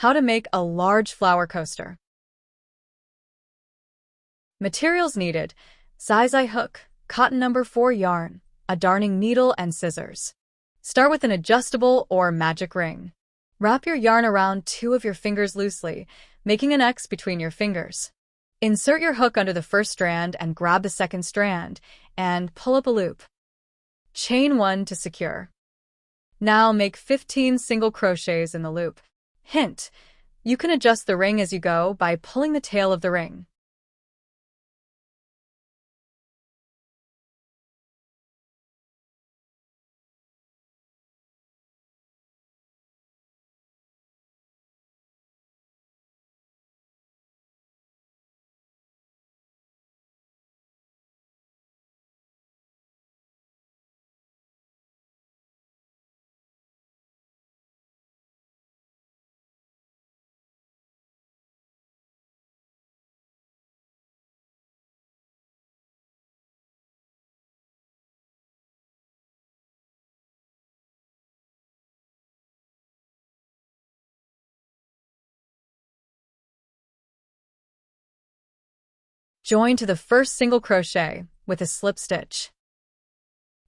How to make a large flower coaster. Materials needed: size eye hook, cotton number 4 yarn, a darning needle and scissors. Start with an adjustable or magic ring. Wrap your yarn around 2 of your fingers loosely, making an X between your fingers. Insert your hook under the first strand and grab the second strand, and pull up a loop. Chain 1 to secure. Now make 15 single crochets in the loop. Hint: you can adjust the ring as you go by pulling the tail of the ring. Join to the first single crochet with a slip stitch.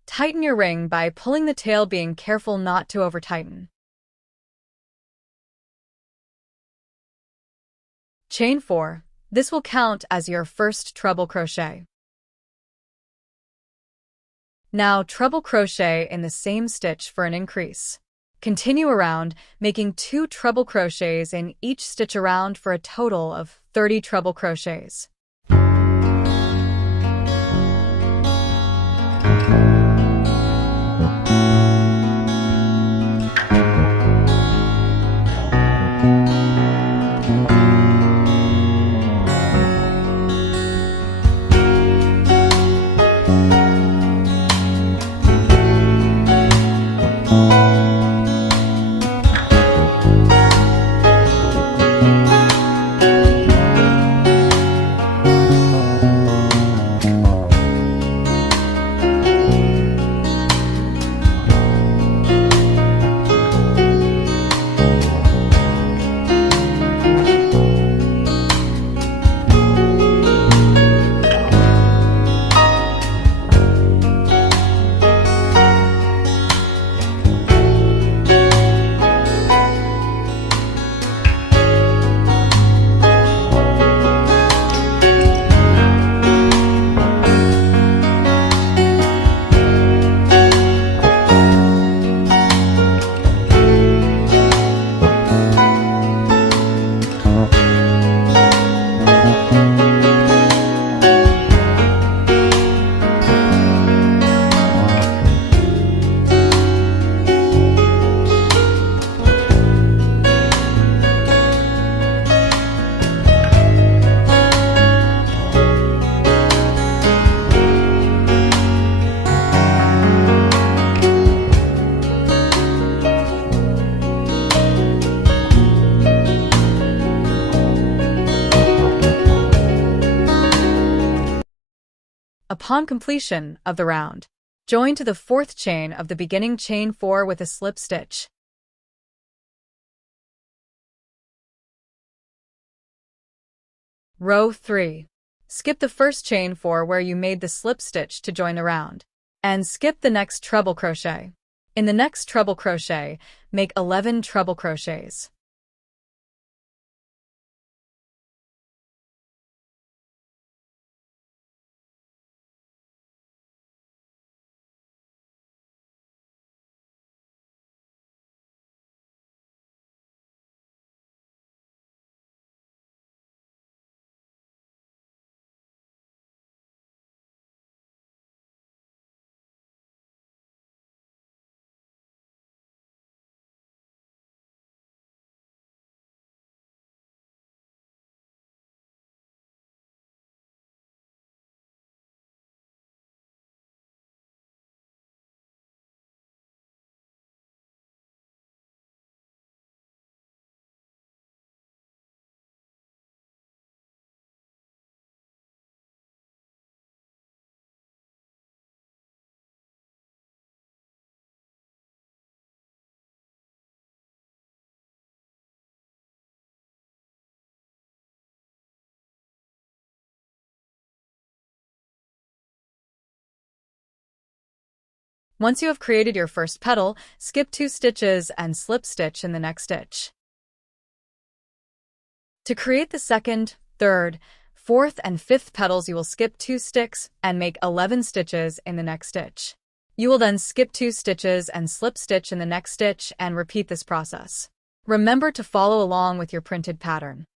Tighten your ring by pulling the tail, being careful not to over-tighten. Chain 4. This will count as your first treble crochet. Now treble crochet in the same stitch for an increase. Continue around, making 2 treble crochets in each stitch around for a total of 30 treble crochets. Upon completion of the round, join to the 4th chain of the beginning chain 4 with a slip stitch. Row 3. Skip the first chain 4 where you made the slip stitch to join the round, and skip the next treble crochet. In the next treble crochet, make 11 treble crochets. Once you have created your first petal, skip 2 stitches and slip stitch in the next stitch. To create the second, third, fourth, and fifth petals, you will skip 2 sticks and make 11 stitches in the next stitch. You will then skip 2 stitches and slip stitch in the next stitch and repeat this process. Remember to follow along with your printed pattern.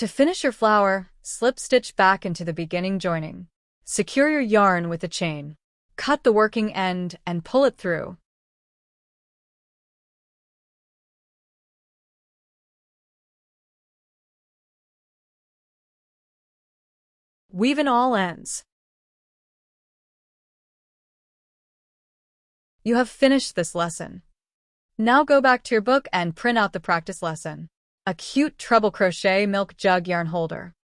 To finish your flower, slip stitch back into the beginning joining. Secure your yarn with a chain. Cut the working end and pull it through. Weave in all ends. You have finished this lesson. Now go back to your book and print out the practice lesson. A cute treble crochet milk jug yarn holder.